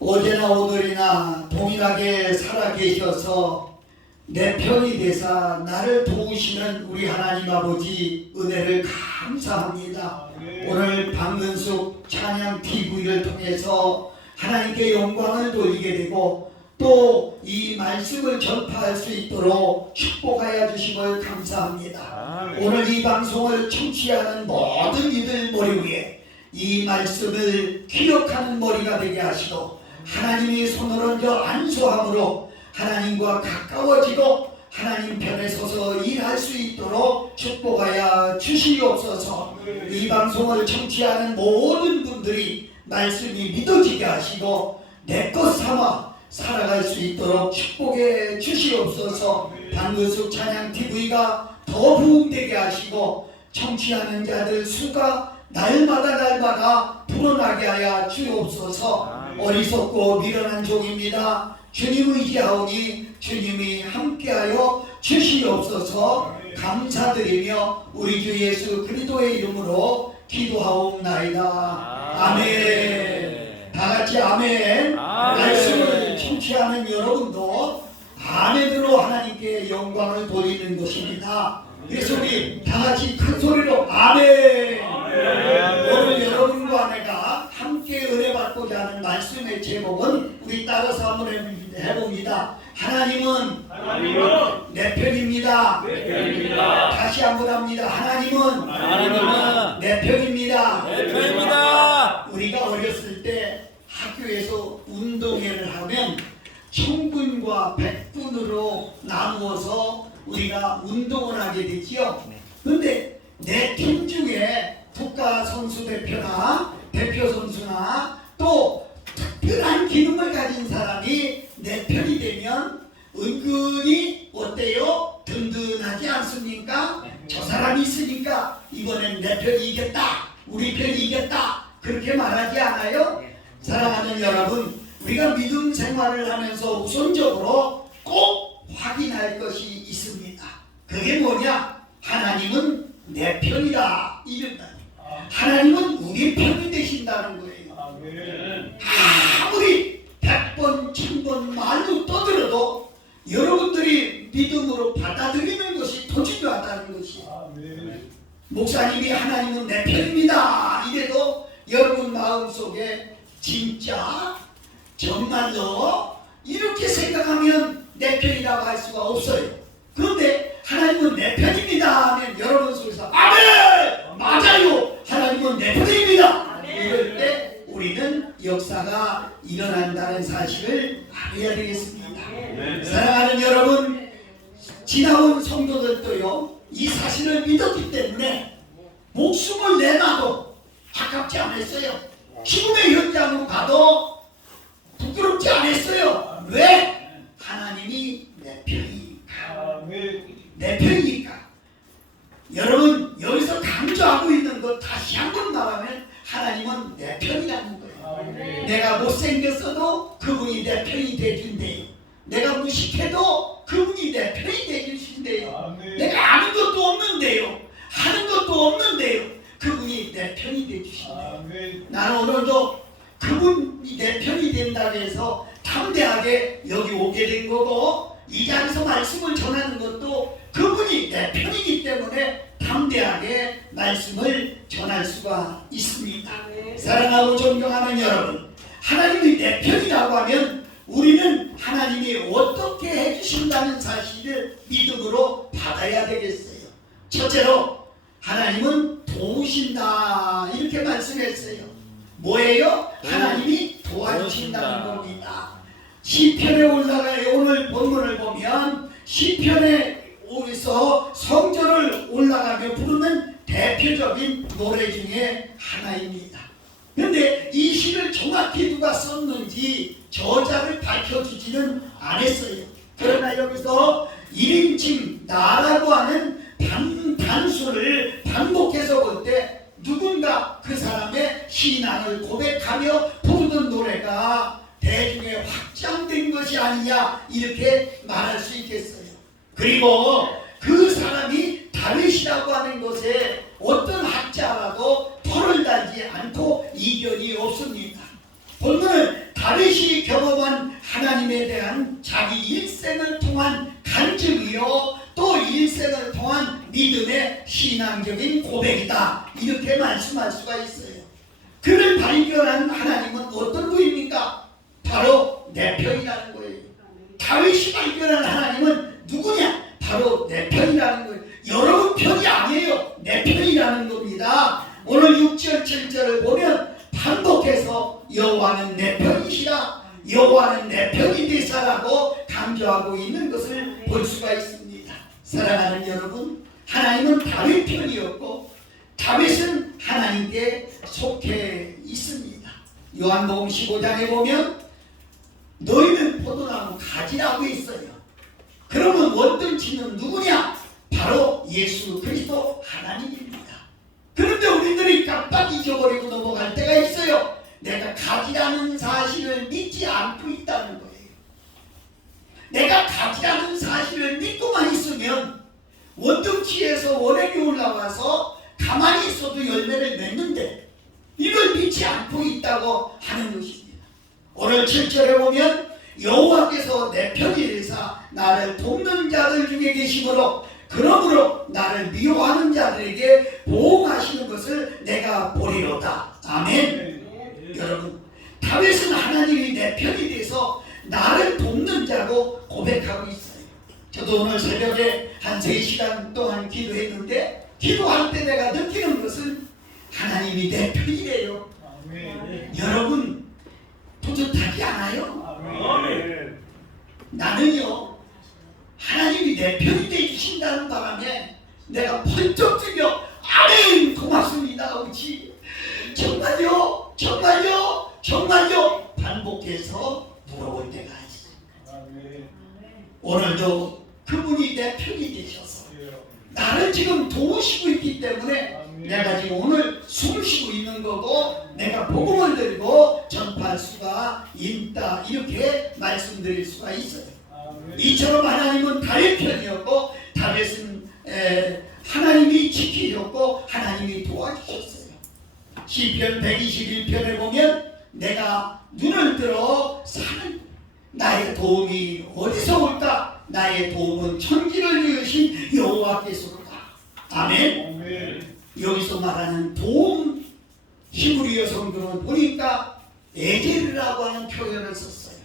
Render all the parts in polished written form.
어제나 오늘이나 동일하게 살아계셔서 내 편이 되사 나를 도우시는 우리 하나님 아버지 은혜를 감사합니다. 오늘 박문숙 찬양 TV를 통해서 하나님께 영광을 돌리게 되고 또 이 말씀을 전파할 수 있도록 축복하여 주심을 감사합니다. 오늘 이 방송을 청취하는 모든 이들 머리 위에 이 말씀을 기억하는 머리가 되게 하시고 하나님이 손을 얹어 안수함으로 하나님과 가까워지고 하나님 편에 서서 일할 수 있도록 축복하여 주시옵소서. 이 방송을 청취하는 모든 분들이 말씀이 믿어지게 하시고 내 것 삼아 살아갈 수 있도록 축복해 주시옵소서. 박문숙 찬양 TV가 더 부흥되게 하시고 청취하는 자들 수가 날마다 불어나게 하여 주옵소서. 어리석고 미련한 종입니다. 주님 의지하오니 주님이 함께하여 주시옵소서. 감사드리며 우리 주 예수 그리스도의 이름으로 기도하옵나이다. 아멘. 다같이 아멘. 말씀을 청취하는 여러분도 아멘으로 하나님께 영광을 돌리는 것입니다. 그래서 우리 다같이 큰 소리로 아멘. 오늘 여러분과 내가 함께 은혜 받고자 하는 말씀의 제목은 우리 따라서 한번 해봅니다. 하나님은 내 편입니다. 다시 한번 합니다. 하나님은 내 편입니다. 우리가 어렸을 때 학교에서 운동회를 하면 청군과 백군으로 나누어서 우리가 운동을 하게 되지요. 그런데 내 팀 중에 국가 선수 대표나 대표 선수나 또 특별한 기능을 가진 사람이 내 편이 되면 은근히 어때요? 든든하지 않습니까? 저 사람이 있으니까 이번엔 내 편이 이겼다, 우리 편이 이겼다, 그렇게 말하지 않아요? 사랑하는 여러분, 우리가 믿음 생활을 하면서 우선적으로 꼭 확인할 것이 있습니다. 그게 뭐냐? 하나님은 내 편이다, 이른다. 하나님은 우리 편이 되신다는 거예요. 아무리 100번 1000번 말로 떠들어도 여러분들이 믿음으로 받아들이는 것이 더 중요하다는 것이에요. 목사님이 하나님은 내 편입니다 이래도 여러분 마음속에 진짜 정말로 이렇게 생각하면 내 편이라고 할 수가 없어요. 그런데 하나님은 내 편입니다 하면 여러분 속에서 아멘! 맞아요! 하나님은 내 편입니다! 이럴 때 우리는 역사가 일어난다는 사실을 알아야 되겠습니다. 사랑하는 여러분, 지나온 성도들도요 이 사실을 믿었기 때문에 목숨을 내놔도 아깝지 않았어요. 죽음의 현장으로 가도 부끄럽지 않았어요. 왜? 하나님이 내 편이니까. 내 편이니까. 여러분, 여기서 강조하고 있는 것 다시 한번 말하면 하나님은 내 편이라는 거예요. 내가 못생겼어도 그분이 내 편이 되준대요. 내가 무식해도 그분이 내 편이 되주신대요. 내가 아는 것도 없는데요, 하는 것도 없는데요, 그분이 내 편이 되주신대요. 나는 오늘도 그분이 내 편이 된다고 해서 담대하게 여기 오게 된 거고, 이 자리에서 말씀을 전하는 것도 그분이 내 편이기 때문에 담대하게 말씀을 전할 수가 있습니다. 사랑하고 존경하는 여러분, 하나님이 내 편이라고 하면 우리는 하나님이 어떻게 해주신다는 사실을 믿음으로 받아야 되겠어요. 첫째로 하나님은 도우신다 이렇게 말씀했어요. 뭐예요? 하나님이 도와주신다는 겁니다. 시편에 올라가요. 오늘 본문을 보면 시편에 오서 성전을 올라가며 부르는 대표적인 노래 중에 하나입니다. 그런데 이 시를 정확히 누가 썼는지 저자를 밝혀주지는 않았어요. 그러나 여기서 1인칭 나라고 하는 단수를 반복해서 볼 때 누군가 그 사람의 신앙을 고백하며 부르는 노래가 대중에 확장된 것이 아니냐 이렇게 말할 수 있겠어요. 그리고 그 사람이 다윗이라고 하는 것에 어떤 학자라도 털을 달지 않고 이견이 없습니다. 본문은 다윗이 경험한 하나님에 대한 자기 일생을 통한 간증이요 또 일생을 통한 믿음의 신앙적인 고백이다 이렇게 말씀할 수가 있어요. 그를 발견한 하나님은 어떤 분입니까? 바로 내 편이라는 거예요. 다윗이 발견한 하나님은 누구냐? 바로 내 편이라는 거예요. 여러분 편이 아니에요. 내 편이라는 겁니다. 오늘 6절 7절을 보면 반복해서 여호와는 내 편이시라, 여호와는 내 편이 되사라고 강조하고 있는 것을 볼 수가 있습니다. 사랑하는 여러분, 하나님은 다윗 편이었고 다윗은 하나님께 속해 있습니다. 요한복음 15장에 보면 너희는 포도나무 가지라고 있어요. 그러면 원등치는 누구냐? 바로 예수 그리스도 하나님입니다. 그런데 우리들이 깜빡 잊어버리고 넘어갈 때가 있어요. 내가 가지라는 사실을 믿지 않고 있다는 거예요. 내가 가지라는 사실을 믿고만 있으면 원등치에서 원액이 올라와서 가만히 있어도 열매를 맺는데 이걸 믿지 않고 있다고 하는 것입니다. 오늘 7절에 보면 여호와께서 내 편이 되사 나를 돕는 자들 중에 계시므로 그러므로 나를 미워하는 자들에게 보응하시는 것을 내가 보리로다. 아멘. 여러분, 다윗은 하나님이 내 편이 돼서 나를 돕는 자고 고백하고 있어요. 저도 오늘 새벽에 한 3시간 동안 기도했는데 기도할 때 내가 느끼는 것은 하나님이 내 편이래요. 여러분 뿌듯하지 않아요? 나는요 하나님이 내 편이 되주신다는 바람에 내가 번쩍 뛰며 아멘 고맙습니다 아버지 정말요 정말요 정말요 반복해서 물어볼 때가 있어요. 오늘도 그분이 내 편이 되셔서 나를 지금 도우시고 있기 때문에 내가 지금 오늘 숨을 쉬고 있는 거고 내가 복음을 들고 전파할 수가 있다 이렇게 말씀드릴 수가 있어요. 이처럼 하나님은 다윗 편이었고 다윗은 하나님이 지키셨고 하나님이 도와주셨어요. 시편 121편에 보면 내가 눈을 들어 사는 나의 도움이 어디서 올까? 나의 도움은 천지를 지으신 여호와께서로다. 아멘. 여기서 말하는 도움 히브리어 성경을 보니까 에제르라고 하는 표현을 썼어요.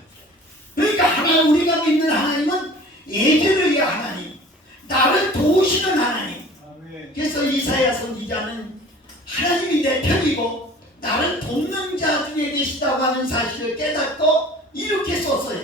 그러니까 하나님 우리가 믿는 하나님은 에제르의 하나님, 나를 도우시는 하나님. 그래서 이사야 선지자는 하나님이 내 편이고 나를 돕는 자 중에 계시다고 하는 사실을 깨닫고 이렇게 썼어요.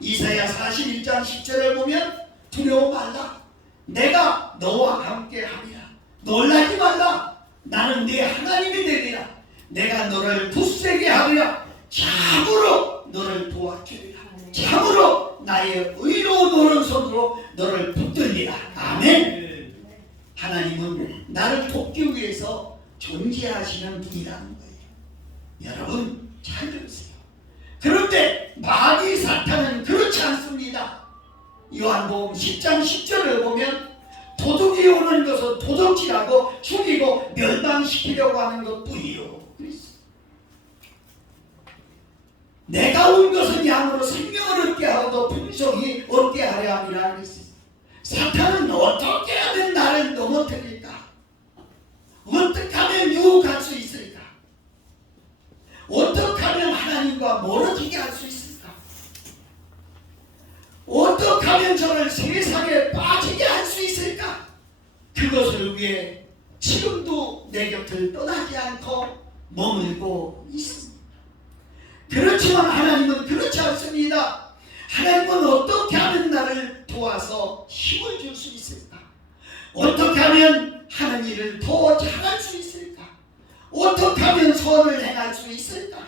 이사야 41장 10절을 보면 두려워 말라. 내가 너와 함께 함이라. 놀라지 말라. 나는 네 하나님이 되리라. 내가 너를 굳세게 하리라. 참으로 너를 도와주리라. 참으로 나의 의로운 오른손으로 너를 붙들리라. 아멘. 하나님은 나를 돕기 위해서 존재하시는 분이라는 거예요. 여러분 잘 들으세요. 그런데 마귀 사탄은 그렇지 않습니다. 요한복음 10장 10절을 보면 도둑이 오는 것은 도둑질하고 죽이고 멸망시키려고 하는 것뿐이요. 내가 온 것은 양으로 생명을 얻게 하고 풍성히 얻게 하려 함이라 그랬어요. 사탄은 어떻게 하면 나를 넘어뜨릴까? 어떻게 하면 유혹할 수 있을까? 어떻게 하면 하나님과 멀어지게 할 수 있을까? 어떻게 하면 저를 세상에 빠지게 할 수 있을까? 그것을 위해 지금도 내 곁을 떠나지 않고 머물고 있습니다. 그렇지만 하나님은 그렇지 않습니다. 하나님은 어떻게 하면 나를 도와서 힘을 줄 수 있을까? 어떻게 하면 하는 일을 더 잘할 수 있을까? 어떻게 하면 선을 행할 수 있을까?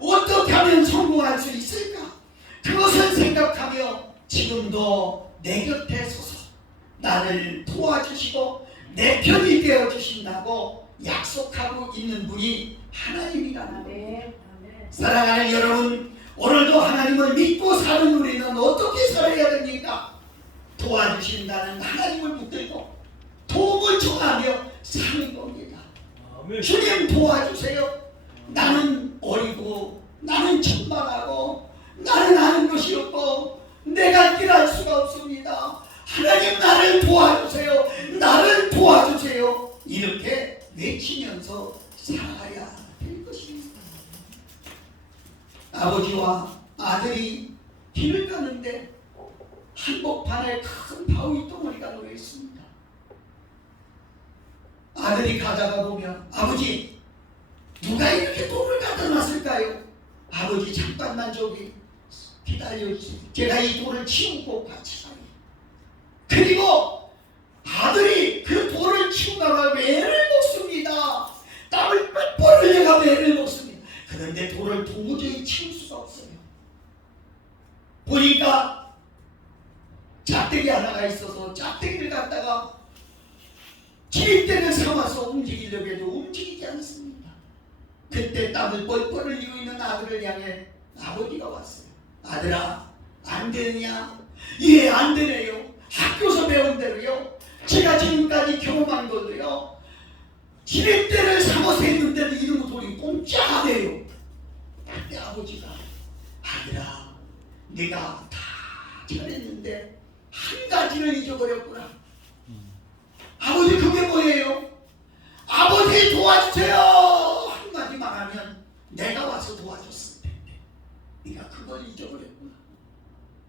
어떻게 하면 성공할 수 있을까? 그것을 생각하며 지금도 내 곁에 서서 나를 도와주시고 내 편이 되어주신다고 약속하고 있는 분이 하나님이라는 거예요. 사랑하는 여러분, 오늘도 하나님을 믿고 사는 우리는 어떻게 살아야 됩니까? 도와주신다는 하나님을 붙들고 도움을 청하며 사는 겁니다. 주님 도와주세요. 나는 어리고 나는 천만하고 나는 아는 것이 없고 내가 일할 수가 없습니다. 하나님 나를 도와주세요. 나를 도와주세요. 이렇게 외치면서 살아야 될 것입니다. 아버지와 아들이 길을 가는데 한복판에 큰 바위 덩어리가 놓여 있습니다. 아들이 가다가 보면 아버지 누가 이렇게 돌을 갖다 놨을까요? 아버지 잠깐만 저기 기다려주세요. 제가 이 돌을 치우고 같이 가요. 그리고 아들이 그 돌을 치우다가 매를 먹습니다. 땀을 뻘뻘 흘려가 매를 먹습니다. 그런데 돌을 도저히 치울 수가 없어요. 보니까 짝대기 하나가 있어서 짝대기를 갖다가 기립대를 삼아서 움직이려고 해도 움직이지 않습니다. 그때 땀을 뻘뻘 흘리고 있는 아들을 향해 아버지가 왔어요. 아들아, 안 되느냐? 예, 안 되네요. 학교에서 배운 대로요. 제가 지금까지 경험한 걸로요. 기립대를 삼아서 했는데도 이런 돌이 공짜 안 해요. 그때 아버지가 아들아, 내가 다 잘했는데 한 가지를 잊어버렸구나. 아버지 그게 뭐예요? 아버지 도와주세요 한마디만 하면 내가 와서 도와줬을 텐데 네가 그걸 잊어버렸구나.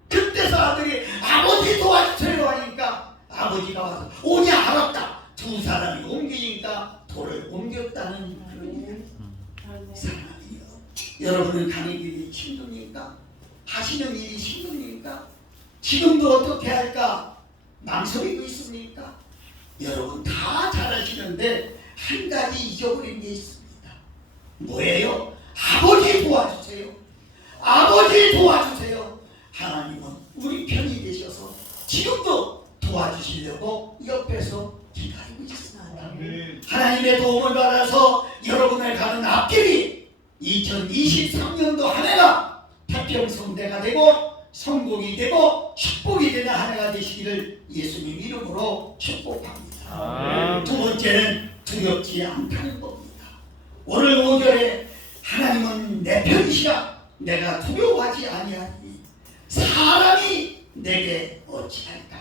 그때서 아들이 아버지 도와주세요 하니까 아버지가 와서 오냐 알았다. 두 사람이 옮기니까 돌을 옮겼다는 그런 사람이요. 여러분은 가는 길이 힘듭니까? 하시는 일이 힘듭니까? 지금도 어떻게 할까 망설이고 있습니까? 여러분 다 잘하시는데 한 가지 잊어버린 게 있습니다. 뭐예요? 아버지 도와주세요. 아버지 도와주세요. 하나님은 우리 편이 되셔서 지금도 도와주시려고 옆에서 기다리고 있습니다. 하나님의 도움을 받아서 여러분의 가는 앞길이 2023년도 한 해가 태평성대가 되고 성공이 되고 축복이 되는 한 해가 되시기를 예수님 이름으로 축복합니다. 두 번째는 두렵지 않다는 겁니다. 오늘 5절에 하나님은 내 편이시라 내가 두려워하지 아니하니 사람이 내게 어찌할까.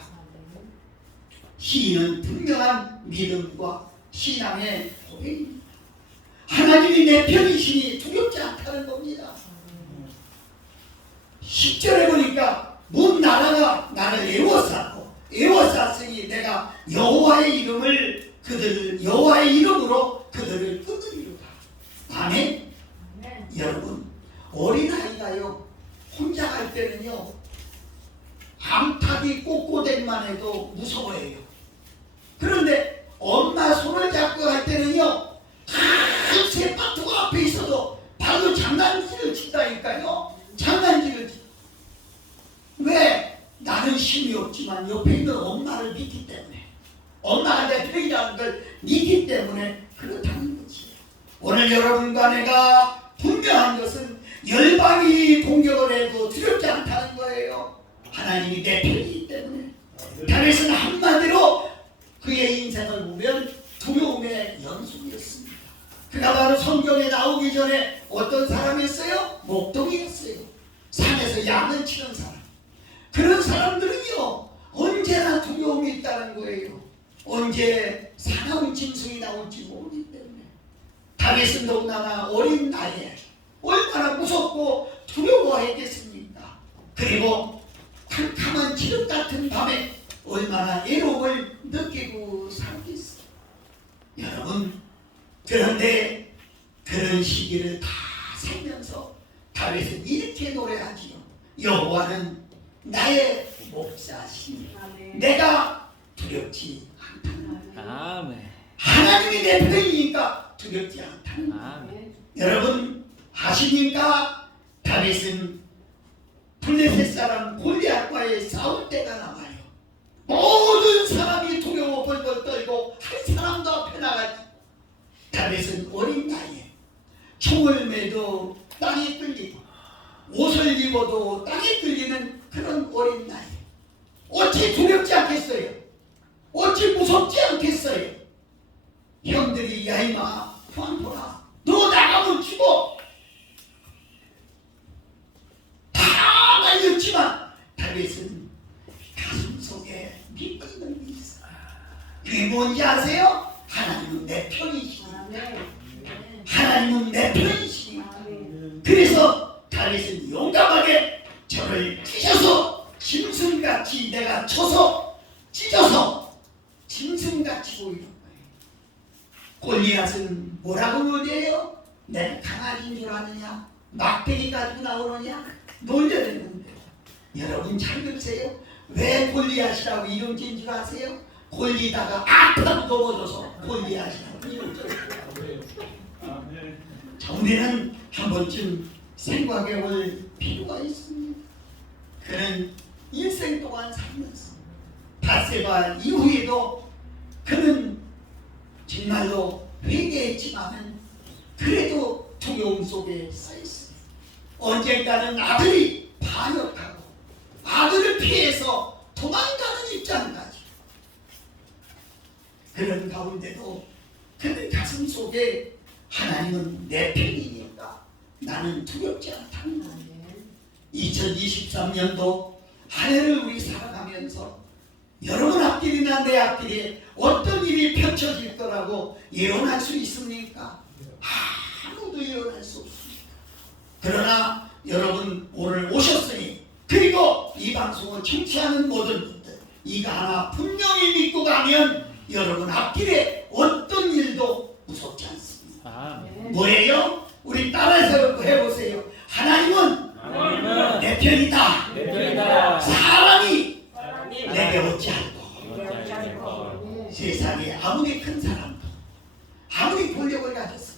시인은 분명한 믿음과 신앙의 고백입니다. 하나님이 내 편이시니 두렵지 않다는 겁니다. 10절에 보니까 문 나라가 나를 애워쌌으니 내가 여호와의 이름으로 그들을 끊으리로다. 아멘. 여러분 어린아이가요 혼자 갈 때는요 암탉이 꼬꼬댁만 해도 무서워해요. 그런데 엄마 손을 잡고 갈 때는요 큰 새파투가 앞에 있어도 바로 장난질을 친다니까요. 장난질을 치. 왜? 나는 힘이 없지만 옆에 있는 엄마를 믿기 때문에, 엄마가 내 편이라는 걸 믿기 때문에 그렇다는 거지. 오늘 여러분과 내가 분명한 것은 열방이 공격을 해도 두렵지 않다는 거예요. 하나님이 내 편이기 때문에. 다윗은 한마디로 그의 인생을 보면 두려움의 연속이었습니다. 그가 바로 성경에 나오기 전에 어떤 사람이었어요? 목동이었어요. 산에서 양을 치는 사람. 그런 사람들은요 언제나 두려움이 있다는 거예요. 언제 사나운 짐승이 나올지 모르기 때문에. 다윗은 더구나 어린 나이에 얼마나 무섭고 두려워했겠습니까? 그리고 캄캄한 지륵 같은 밤에 얼마나 애로움을 느끼고 살겠어요. 여러분 그런데 그런 시기를 다 살면서 다윗은 이렇게 노래하지요. 여호와는 나의 목자시니 내가 두렵지 않다. 아멘. 하나님이 내 편이니까 두렵지 않다. 아멘. 여러분 아십니까? 다윗은 블레셋 사람 골리앗과의 싸울 때가 나와요. 모든 사람이 두려워 벌벌 떨고 한 사람도 앞에 나가지. 다윗은 어린 나이에 총을 매도 땅에 끌리고 옷을 입어도 땅에 끌리는 그런 어린 나이. 어찌 두렵지 않겠어요? 어찌 무섭지 않겠어요? 형들이 야 이마 포항포라 너 나가면 죽어. 뭔지 아세요? 하나님은 내 편이시니까. 하나님은 내 편이시니까. 그래서 다윗은 용감하게 저를 찢어서 짐승같이 내가 쳐서 찢어서 짐승같이 보이는 거예요. 골리앗은 뭐라고 놀려요? 내가 강아지인 줄 아느냐? 막대기 가지고 나오느냐? 놀려댔는데 여러분 잘 들으세요. 왜 골리앗이라고 이름 지은 줄 아세요? 골리다가 악하고 넘어져서 골리앗이라고 이름 지었어요. 우리는 한 번쯤 생각해 볼 필요가 있습니다. 그는 일생 동안 살면서 밧세바 이후에도 그는 정말로 회개했지만은 그래도 두려움 속에 쌓였어요. 언젠가는 아들이 반역하고 아들을 피해서 도망가는 입장까지. 그런 가운데도 그는 가슴 속에 하나님은 내 편이니까 나는 두렵지 않다. 2023년도 한 해를 우리 살아가면서 여러분 앞길이나 내 앞길에 어떤 일이 펼쳐질 거라고 예언할 수 있습니까? 아무도 예언할 수 없습니다. 그러나 여러분 오늘 오셨으니 그리고 이 방송을 청취하는 모든 분들 이거 하나 분명히 믿고 가면 여러분 앞길에 어떤 일도 무섭지 않습니다. 뭐예요? 우리 따라서 해보세요. 하나님은 내 편이다. 사람이 내게 어찌할꼬. 세상에 아무리 큰 사람도 아무리 권력을 가졌어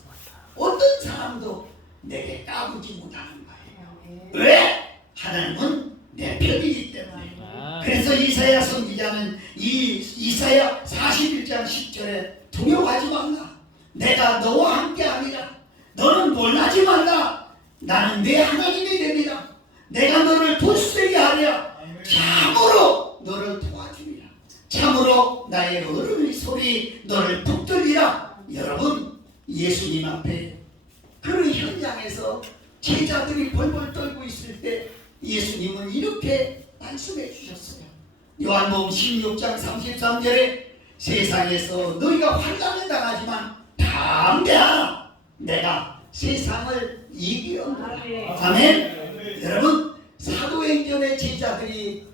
어떤 사람도 내게 까부지 못하는 거예요. 왜? 하나님은 내 편이기 때문에. 그래서 이사야 선지자는 이사야 41장 10절에 두려워하지 말라. 내가 너와 함께 하리라. 너는 놀라지 말라. 나는 내 하나님이 되리라. 내가 너를 돌세게 하리라. 참으로 너를 도와주리라. 참으로 나의 어른의 소리 너를 붙들리라. 여러분 예수님 앞에 그런 현장에서 제자들이 벌벌 떨고 있을 때 예수님은 이렇게 말씀해 주셨어요. 요한복음 16장 33절에 세상에서 너희가 환난을 당하지만 담대하라. 내가 세상을 이기었노라. 아멘. 여러분 사도행전의 제자들이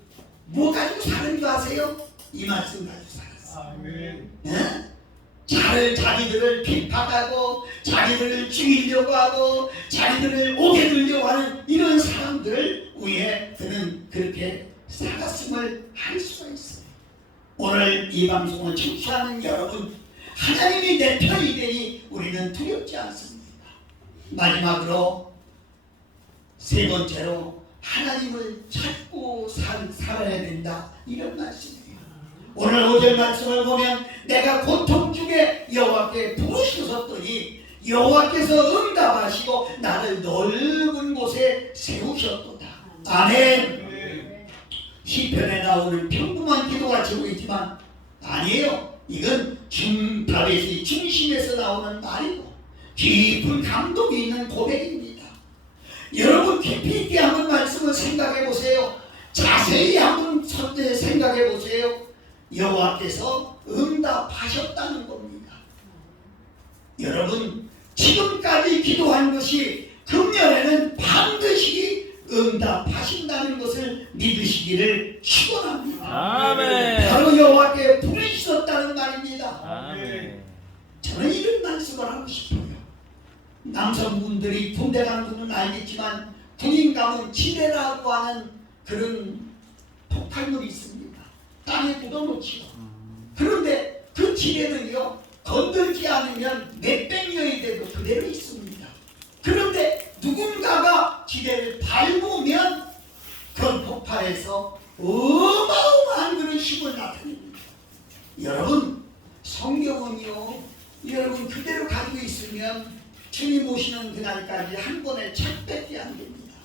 뭐 가지고 사는 줄 아세요? 이 말씀 가지고 살았어요. 자기들을 비판하고 자기들을 죽이려고 하고 자기들을 오게 들려고 하는 이런 사람들 위에 그는 그렇게 살았음을 알 수가 있어요. 오늘 이 방송을 청취하는 여러분 하나님이 내 편이 되니 우리는 두렵지 않습니다. 마지막으로 세 번째로 하나님을 찾고 살아야 된다 이런 말씀이에요. 오늘 5절 말씀을 보면 내가 고통 중에 여호와께 부르셨더니 여호와께서 응답하시고 나를 넓은 곳에 세우셨도다. 아멘. 시편에 나오는 평범한 기도같이 보이지만 아니에요. 이건 다윗이 중심에서 나오는 말이고 깊은 감동이 있는 고백입니다. 여러분 깊이 있게 한번 말씀을 생각해 보세요. 자세히 한번 생각해 보세요. 여호와께서 응답하셨다는 겁니다. 여러분 지금까지 기도한 것이 금년에는 반드시 응답하신다는 것을 믿으시기를 축원합니다. 아멘. 바로 여호와께 부르셨다는 말입니다. 아멘. 저는 이런 말씀을 하고 싶어요. 남성분들이 군대 가는 분은 알겠지만 군인 가면 지뢰라고 하는 그런 폭발물이 있습니다. 땅에 묻어놓지요. 그런데 그 지뢰는요 건들지 않으면 몇백 년이 돼도 그대로 있습니다. 그런데 누군가가 지뢰를 밟으면 그 폭발해서 어마어마한 그런 힘을 나타냅니다. 여러분 성경은요 여러분 그대로 가지고 있으면 주님 오시는 그날까지 한 번에 착밖에 안 됩니다.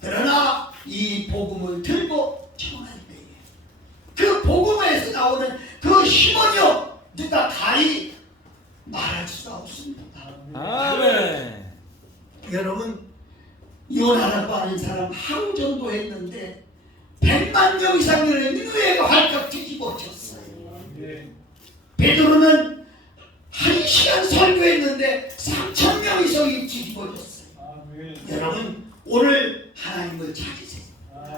그러나 이 복음을 들고 청할 때에 그 복음에서 나오는 그 힘은요 누가 가히 말할 수가 없습니다. 아멘. 여러분 요나라고 하는 사람 하루 정도 했는데 100만 명 이상을 니느웨가 활짝 뒤집어졌어요. 베드로는 1시간 설교했는데 3,000명이서 뒤집어졌어요. 여러분 오늘 하나님을 찾으세요.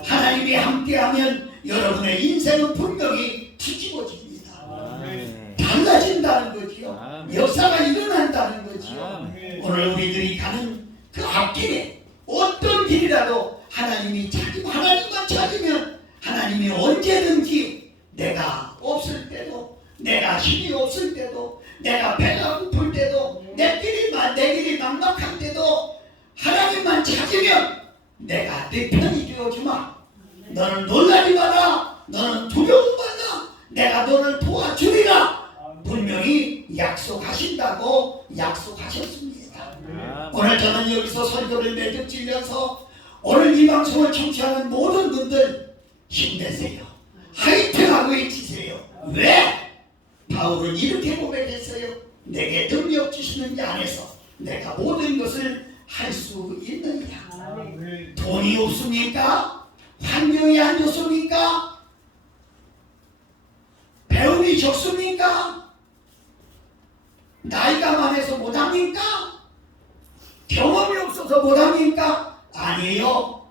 하나님이 함께하면 여러분의 인생은 분명히 뒤집어집니다. 아멘. 달라진다는 거지요. 아멘. 역사가 일어난다는 거지요. 아멘. 오늘 우리들이 가는 그 앞길에 어떤 길이라도 하나님만 찾으면 하나님이 언제든지 내가 없을 때도, 내가 힘이 없을 때도, 내가 배가 고플 때도, 내 길이 막막할 때도 하나님만 찾으면 내가 네 편이 되어주마. 너는 놀라지 마라. 너는 두려움 마라. 내가 너를 도와주리라. 분명히 약속하신다고 약속하셨습니다. 오늘 저는 여기서 설교를 매듭지면서 오늘 이 방송을 청취하는 모든 분들 힘내세요. 화이팅하고 외치세요. 왜? 바울은 이렇게 고백했어요. 내게 능력 주시는 자 안에서 내가 모든 것을 할 수 있느니라. 돈이 없습니까? 환경이 안 좋습니까? 배움이 적습니까? 나이가 많아서 못합니까? 경험이 없어서 못합니까? 아니에요.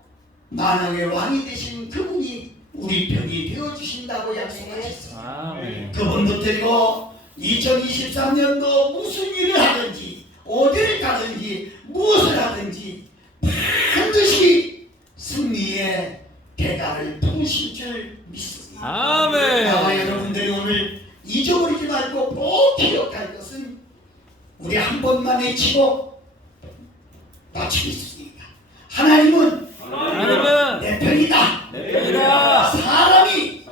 만왕의 왕이 되신 그분이 우리 편이 되어주신다고 약속하셨어요. 아멘. 그분 붙들고 2023년도 무슨 일을 하든지 어디를 가든지 무엇을 하든지 반드시 승리의 대가를 부으실 줄 믿습니다. 아멘. 나와 여러분들이 오늘 잊어버리지 말고 꼭 기억할 것은 우리 한 번만 외치고 마치겠습니다. 하나님은 내 편이다. 내 편이다. 사람이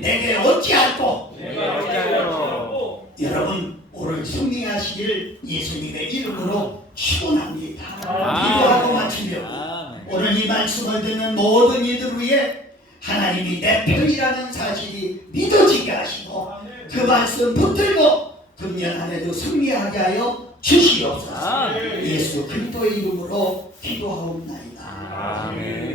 내게 어찌할꼬. 내가 어찌하리요. 여러분 오늘 승리하시길 예수님의 이름으로 축원합니다. 아멘. 기도하고 마치려고 아멘. 오늘 이 말씀을 듣는 모든 이들 위해 하나님이 내 편이라는 사실이 믿어지게 하시고 그 말씀 붙들고 금년 한 해도 승리하게 하여 주시옵소서. 아멘. 예수 그리스도의 이름으로 기도하옵나이다. 아멘.